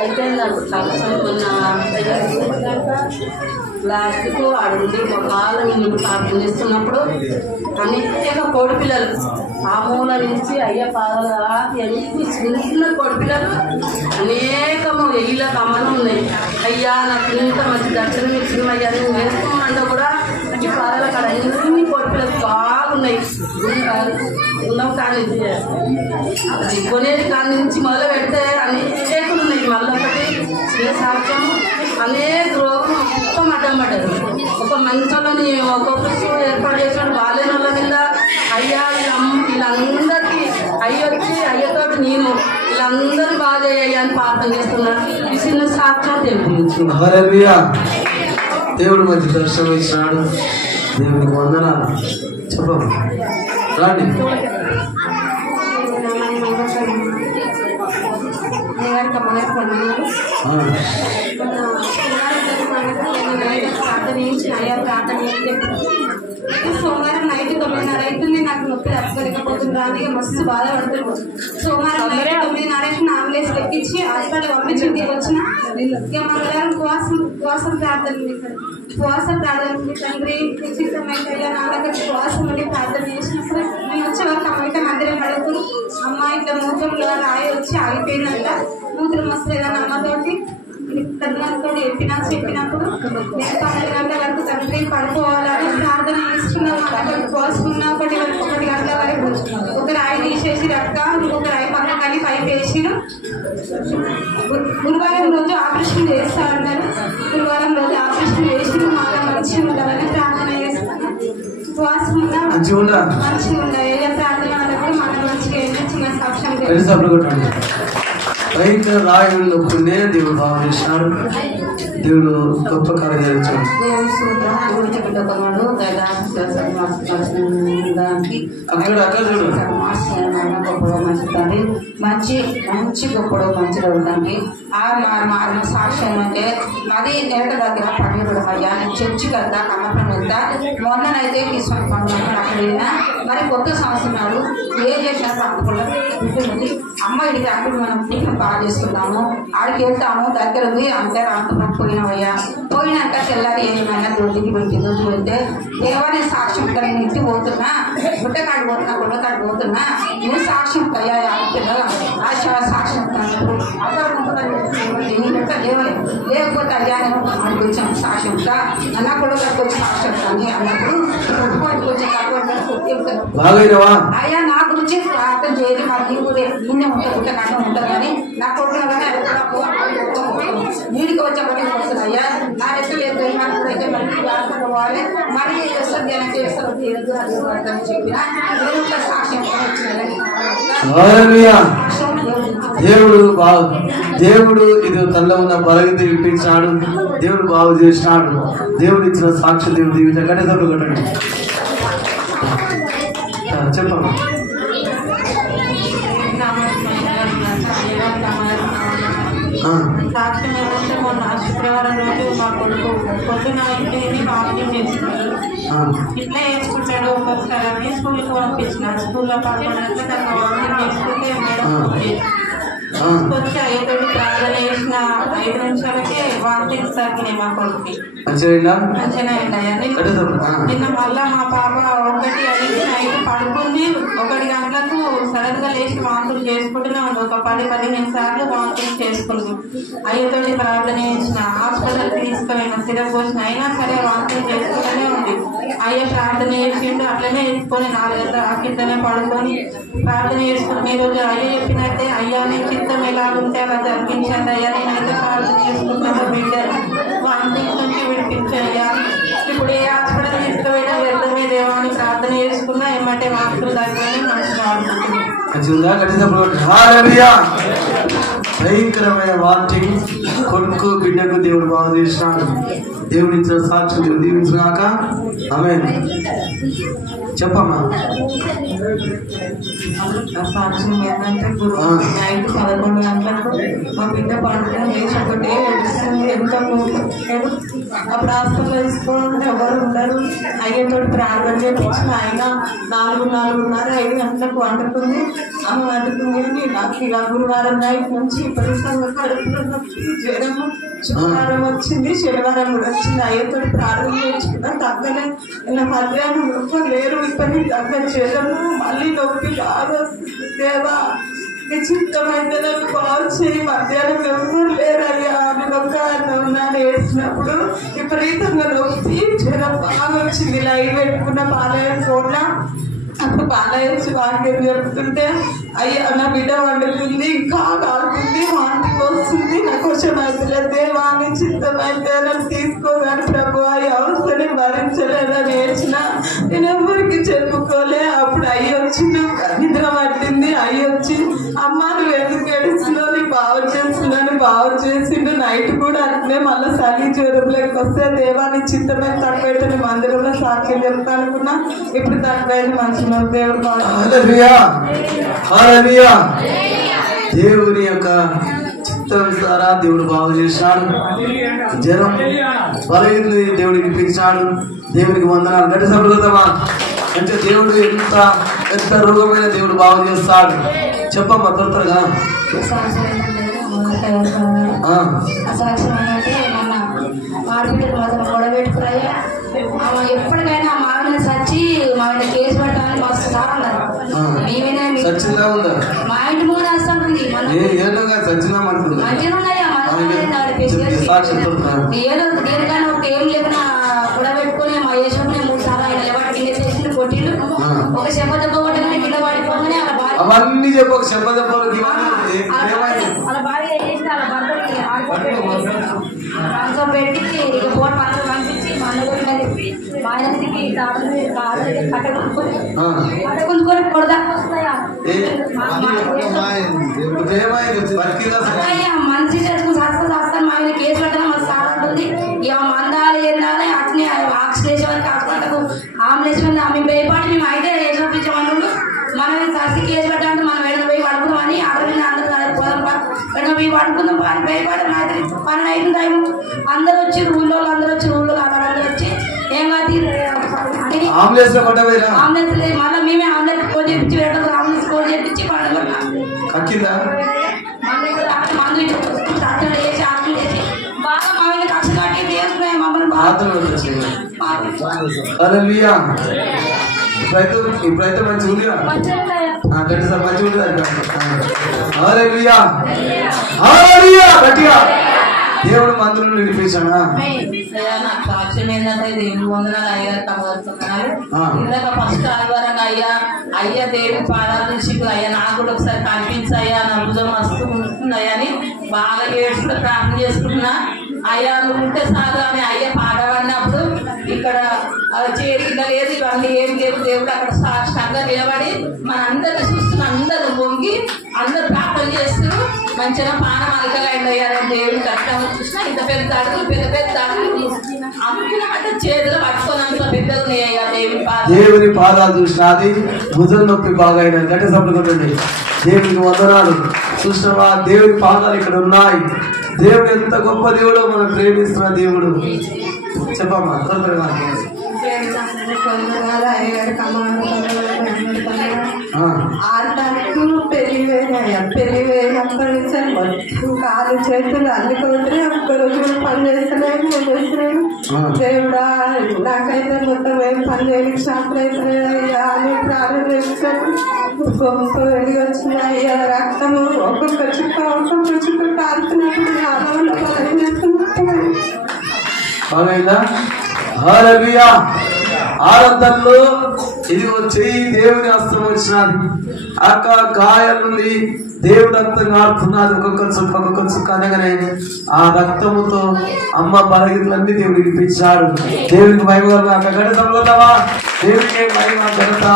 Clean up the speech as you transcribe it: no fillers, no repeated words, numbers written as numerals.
అయితే నాకు మొన్న లాస్ట్కు అడుగుండి ఒక కాలం నేను ప్రార్థన చేస్తున్నప్పుడు అనేక కోడి పిల్లలు ఆ మూల నుంచి అయ్య పాదాలు అన్ని చిన్న చిన్న కోడి పిల్లలు అనేకము ఇళ్ళ కమ్మలు ఉన్నాయి. అయ్యా నాకు ఇంత మంచి దర్శనం ఇచ్చిన అయ్యా నువ్వు వేసుకోమంటే కూడా ఈ పాదాల కాడ అన్ని కోడి పిల్లలు బాగున్నాయి. ఉన్నాం కానీ కొనేది కాడి నుంచి మొదలు పెడితే అనేకలు ఉన్నాయి. మళ్ళీ ఒకటి చిన్న సాక్ష్యం అనేక రోగం మొత్తం అడ్డం పడ్డారు. ఒక మంచి వాళ్ళని ఒక్కొక్కరు ఏర్పాటు చేసిన వాళ్ళని వాళ్ళ మీద అయ్యా వీళ్ళందరికీ అయ్యొచ్చి అయ్యతోటి నేను వీళ్ళందరూ బాగా అయ్యా అని ప్రార్థన చేస్తున్నాను. ఈ చిన్న సాక్ష్యం తెలిపించు. దేవుడు మంచి దర్శనం ఇచ్చినాడు. దేవుడికి వందనాలు. చెప్పండి రాండి. సోమవారం నైట్ 9:30 అవుతుంది. నాకు నొప్పి తట్టుకోలేకపోతున్నాను. మస్తు బాధపడుతున్నాను. సోమవారం నైట్ 9:30 అంబులెన్స్ ఎక్కించి హాస్పిటల్ పంపించి ఇంటికి వచ్చిన. ఇక మంగళవారం ఉపవాసం ప్రార్థన ఉంది. తండ్రి నిశ్చితమైతే నా దగ్గర ఉపవాసం ఉండి ప్రార్థన చేసినప్పుడు నేను వచ్చే వరకు అమ్మాయితే మందిరం అడుగుతూ అమ్మ ఇట్లా మూత్రంలో రాయి వచ్చి ఆగిపోయిందంట, మూత్రం వస్తలేదని అమ్మతోటి తల్లితో చెప్పినప్పుడు నేను 9 గంటల వరకు తండ్రి పడుకోవాలని ప్రార్థన చేస్తున్నాను. మా దగ్గర ఉపవాసం 1 గంటల వరకు ఒక రాయి తీసేసి రక్క ఇంకొక రాయి పక్కన కలిపి పైపు వేసిరు. గురువారం రోజు ఆపరేషన్ చేస్తా అన్నారు. గురువారం రోజు ఆపరేషన్ చేసి మాకు మంచిగా ఉండాలని ప్రార్థన చేస్తాను. ఉపవాసం ఉన్నా మంచిగా ఉండాలి. ఏ ప్రార్థన వాళ్ళకు మనం మంచిగా చిన్న సాక్ష్యం రైతు రాయుడు నొప్పునే దేవుడు భావించినాడు. దేవుడు గొప్ప కార్యాలు చేయించాడు. మంచి మంచి గొప్పడు మంచిగా ఉండడానికి సాక్ష్యం అంటే మాది నేట దగ్గర పండుగ అయ్యా. నేను చర్చికి వెళ్తా, కమ్మపం వెళ్తా. మొన్ననైతే తీసుకొని అక్కడ వెళ్ళినా. మరి కొత్త సంవత్సరం నాడు ఏం చేసినా తప్పకుండా ఉంటుంది. అమ్మాయికి అప్పుడు మనం టిఫిన్ బాగా చేసుకున్నాము. ఆడికి వెళ్తాము, దగ్గర ఉంది అంతే. అంతమంది పోయినామయ్యా. పోయినాక తెల్లారి ఏమైనా దొడ్డికి పెట్టి దొడ్డు వెళ్తే దేవాన్ని సాక్ష్యం నేను ఇంటి పోతున్నా, గుట్టకాడి పోతున్నా నేను సాక్ష్యం అయ్యా పిల్లలు సాక్ష్యం అక్కడ లేకపోతే అయ్యా నేను అక్కడికి వచ్చాను సాక్ష్యంగా అన్న కూడా వచ్చి సాక్ష్యం కానీ అన్నప్పుడు వచ్చి అయ్యా నా గురించి ప్రార్థన చేయాలి. మరి నీ కూడా నిన్నే ఉంటా గుట్టకాడ ఉంటుందని నా కొడుకునగానే నీడికి వచ్చేప్పటి వస్తుంది. అయ్యా నా ఎత్తు లేదు అయితే మళ్ళీ ప్రార్థన పోవాలి. మరి చేస్తారు ధ్యానం చేస్తారు అని చెప్పిన సాక్ష్యం దేవుడు ఇది తనలో ఉన్న బలగతి విప్పించినాడు. దేవుడు బాగు చేసినాడు. దేవుడు ఇచ్చిన సాక్షి దేవుడు దీవించాడు. కట్టేటప్పుడు కట్టండి. చెప్పండి. సాక్ష్యం ఏమంటే మొన్న శుక్రవారం రోజు మా కొడుకు పొద్దున ఇంటిని వాకింగ్ చేసుకున్నాడు. ఇట్లా వేసుకుంటాడు ఒక్కొక్కసారి అని స్కూల్కి పంపించిన. స్కూల్లో 11 గంటలకు వాకింగ్ చేసుకుంటే మేడం వచ్చి 5 ప్రార్థన చేసిన 5 నిమిషాలకే వాకింగ్ తగ్గినాయి మా కొడుకు. మంచిగానే ఉంటాయా. నిన్న మళ్ళా మా పాప 1:05 నైట్ పడుకుంది. 1 గంటలకు సడన్ గా లేచి వాంతులు చేసుకుంటూనే ఉంది. ఒక 10-15 సార్లు వాంతులు చేసుకుంది. అయ్యతోటి ప్రార్థన చేసిన, హాస్పిటల్కి తీసుకుపోయిన, సిరప్ పోసిన, అయినా సరే వాంతులు చేసుకుంటూనే ఉంది. అయ్య ప్రార్థన చేసిండు. అట్లనే తీసుకొని 4 గంటల కిందనే పడుకొని ప్రార్థన చేసుకుని ఈ రోజు అయ్య చెప్పినట్టే అయ్యా నీ చిత్తం ఎలా ఉంటే అలా జరిపించండి అయ్యా. నేనైతే ప్రార్థన చేసుకుంటున్నా బిడ్డ వాంతింగ్ నుంచి విడిపించయ్యా. ఇప్పుడు ఏ హాస్పిటల్ తీసుకుపోయినా వెళ్తమే దేవాన్ని ప్రార్థన చేసుకున్నా ఏమంటే వాంతులు దగ్గరనే మంచిగా ఆడుకుంటున్నాం. భయంకరమైన వాంతింగ్ కొడుకు బిడ్డకు దేవుడు బాగు చేసినాడు. దేవుని ఇచ్చిన సాక్షి దేవుడు దీవించుగాక. ఆమేన్. చెప్పమ్మా. సాక్ష్యం ఏంటంటే నైట్ 11 గంటలకు మా బిడ్డ పండుగ లేచి ఒకటే ఏడుస్తుంది. ఎంత అప్పుడు హాస్పిటల్లో తీసుకోవాలంటే ఎవరు ఉండరు. అయ్యేతో ప్రార్థన చేయించిన ఆయన 4:30 గంటలకు వండుకుంది. ఆమె వండుకుంది అని నాకు ఇక గురువారం నైట్ నుంచి విపరీతంగా కడుపులో జ్వరము, శుక్రవారం వచ్చింది, శనివారం కూడా వచ్చింది. అయ్యేతో ప్రార్థన చేయించుకున్నా తగ్గలే. ఇలా మధ్యాహ్నం ఎవరు లేరు, విపరీతంగా జ్వరము, మళ్ళీ నొప్పి బాగా. దేవా చిత్తమైతే నాకు బాగు చేయి, మధ్యాహ్నం ఎవరు లేరయ్యా నేను ఒక్క ఉన్నాను. ఏడ్చినప్పుడు విపరీతంగా నొప్పి జ్వరం బాగా వచ్చింది. లైవ్ పెట్టుకున్న పాలయం ఫోన్లో అప్పుడు పాలయచ్చి వాక్యం చెప్తుంటే అయ్యా నా బిడ్డ వండుతుంది, ఇంకా కాలుతుంది, వాంతికి వస్తుంది, నాకు కొంచెం అయితే దేవాన్ని చిత్తమైతే నన్ను తీసుకోగాని ప్రభు ఆ అవస్థని భరించలేదని ఏడ్చిన. నేను ఎవరికి చెప్పుకోలే. అప్పుడు అయ్యి వచ్చిండు, నిద్ర పట్టింది. అయ్యి వచ్చి అమ్మ నువ్వు ఎందుకు ఏడుస్తున్నావు, నీ బాగు చేస్తున్నాను బాగు చేసిండు. నైట్ కూడా అట్లే మళ్ళీ చలి జ్వరం వస్తే దేవాన్ని చిత్తమైన తక్కువైతే నేను మందిరంలో సాక్ష్యం చెప్తా అనుకున్నా. ఇప్పుడు తక్కువైంది మంచి దేవుడు దేవుని యొక్క చిత్తం ద్వారా దేవుడు బాగు చేశాడు. జ్వరం బలహీనతని దేవుడు వినిపించాడు. దేవునికి వందనాలు. గట్టి సఫలతమా అంటే దేవుడు ఎంత రోగమైన దేవుడు బాగు చేస్తాడు. చెప్పమ్మా త్వరగా. ఎప్పటికైనా మావిని సచ్చి మావిని కేసు పెట్టాలని మస్తు సార్ అన్నారు. సచ్చినా ఉందా? మా ఇంటి ముందు వస్తుంది సచ్చినా ఏదో దేనికైనా ఒక ఏం లేకుండా కూడా పెట్టుకుని మా యశోని 3 సార్లు ఆయన ఎవరికి కింద చేసి కొట్టిండు. ఒక చెంప దెబ్బ కొట్టగానే కింద పడిపోగానే అలా భార్య అవన్నీ చెప్పు. ఒక చెంప దెబ్బ అలా భార్య ఏం చేసి అలా భర్తకి ఆడుకో పెట్టి ఇక ఫోన్ పక్కన పంపించి మా అన్నగొట్టిన చెప్పి మా ఆయనకి కట్టకుందుకొని కొడదాకా వస్తాయా మంచి చేసుకుని చేస్తాను మా ఆయన కేసు పెట్టడం మాకు సార్ ఉంటుంది. ఇక మందాలు ఏందాలి అట్నే ఆక్సిడేషన్ వరకు ఆకుపట్టకు ఆంబులెన్స్ ఆమె భయపడి మేము అయితే చూపించమన్నాడు. మనం సర్సి కేసు పెట్టాలంటే మనం వెనక పోయి పడుకుందామని ఆడపిల్ల అందరూ పోదాం వెనక పోయి పడుకుందాం అని భయపడి రాత్రి 12 టైం అందరూ వచ్చి ఊళ్ళో అందరూ వచ్చి ఊళ్ళో అందరూ వచ్చి ఏం కాదు అంబులెన్స్ లేదు. మళ్ళీ మేమే అంబులెన్స్ ఫోన్ చేయించి అంబులెన్స్ ఫోన్ చేయించి పండుగ మందు వేసి ఆటలు వేసి బాగా మామూలు కక్ష కట్టి చేసుకున్నాయి మమ్మల్ని ఇప్పుడైతే మంచిగా ఉంది. గట్టిగా దేవుడు మందులను వినిపించాడా? నాకు సాక్ష్యం ఏంటంటే దేవుని వందనాలు అయ్యారు కనబడుతున్నారు. ఇందాక ఫస్ట్ ఆదివారం అయ్యా దేవుని పాదాలు చూసి అయ్యా నాకు కూడా ఒకసారి కనిపించాయ్యా నా భుజం మస్తు ఉంటున్నాయా అని బాగా ఏడ్చుకుంటూ ప్రార్థన చేసుకున్నా. అయ్యా నువ్వు ఉంటే సాగు అని అయ్యా పాట పడినప్పుడు ఇక్కడ చేరిక లేదు, ఇవన్నీ ఏం లేవు. దేవుడు అక్కడ సాక్షంగా నిలబడి మన అందరిని చూస్తున్న అందరూ వంగి అందరు ప్రార్థన చేస్తూ మంచిగా పానం అలకగా అయ్యారని దేవుడు కష్టం చూసినా ఇంత పెద్ద అడుగులు పెద్ద అడుగులు అనుకున్నామంటే చేతులు పట్టుకోనంత పెద్దలు దేవుని పాదాలు చూసినది భుజం నొప్పి బాగా అయినా గట్టి సభలుకుంటుంది. దేవునికి వందనాలు. చూసినవా దేవుని పాదాలు ఇక్కడ ఉన్నాయి. దేవుడు ఎంత గొప్ప దేవుడో మనం ప్రేమిస్తున్న దేవుడు. చెప్పమ్మా తొందరగా. ఆరు తారీఖు పెళ్లి పెళ్లిపోయినప్పటి నుంచి మొత్తం కాలు చేతులు అన్ని కొడుతున్నాయి. ఒక్క రోజు పని చేస్తలేము, నేను చేస్తున్నాను. దేవుడా నాకైతే మొత్తం ఏం పని చేయడానికి షాపులు అయితే ప్రాణం చేస్తాను. గొప్ప వెలిగి వచ్చిన అయ్యా రక్తము ఒక్కొక్క చుక్క కాలుతున్నప్పుడు ఆడవాళ్ళు పని చేస్తున్నాను. ఆరాధనలో ఇది చెయ్యి దేవుని హస్తం వచ్చినది. అక్క గాయాల నుండి దేవుడు రక్తం కారుతున్నది. ఒక్కొక్క చుక్క అనగానే ఆ రక్తముతో అమ్మ బలగితులన్నీ దేవుడు వినిపించాడు. దేవునికి మహిమ. దేవునికి మహిమ ఘనత